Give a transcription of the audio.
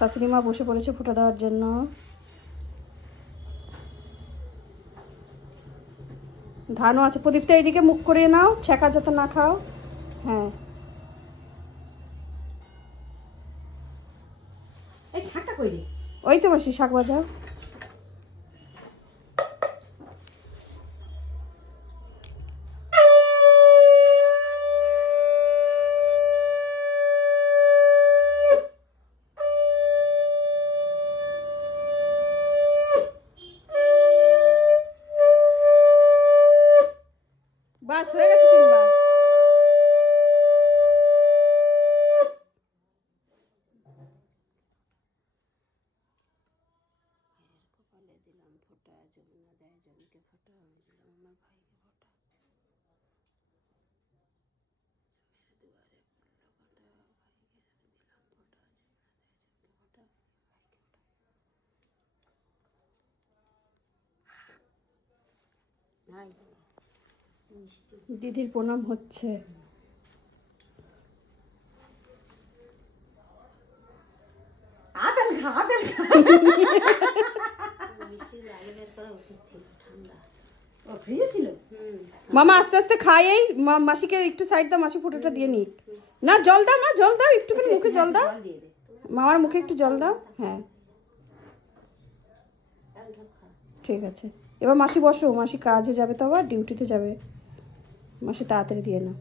শাশুড়ি মা বসে পড়েছে ফোঁটা দেওয়ার জন্য। ধানও আছে। প্রদীপটা এইদিকে মুখ করিয়ে নাও, ছ্যাঁকা যাতে না খাও। হ্যাঁ, এই শাকটা কই রে? ওই তো মাসি শাক বাজাও। বাস হয়ে গেছে 3 বার। দিলাম ফোঁটা, যমুনা দেয় জনকে ফোঁটা, আমি দিলাম আমার ভাইকে ফোঁটা। দুয়ারে পড়লো কাঁটা, ভাইকে দিলাম ফোঁটা, যমুনা দেয় জনকে ফোঁটা। দিদির প্রণাম হচ্ছে। আপেল খা, আপেল খা। মিষ্টির আগে বের করা উচিত ছিল, ঠান্ডা। ও ফ্রিজে ছিল? মামা আস্তে আস্তে খাই। এই মাসিকে একটু সাইড দাও, মাসি ফোঁটাটা দিয়ে নিক। না জল দাও, মা জল দাও, একটুখানি মুখে জল দাও। মামার মুখে একটু জল দাও। হ্যাঁ ঠিক আছে। এবার মাসি বসো, মাসি কাজে যাবে তো, আবার ডিউটিতে যাবে। মাসি তাড়াতাড়ি দিয়ে নাও।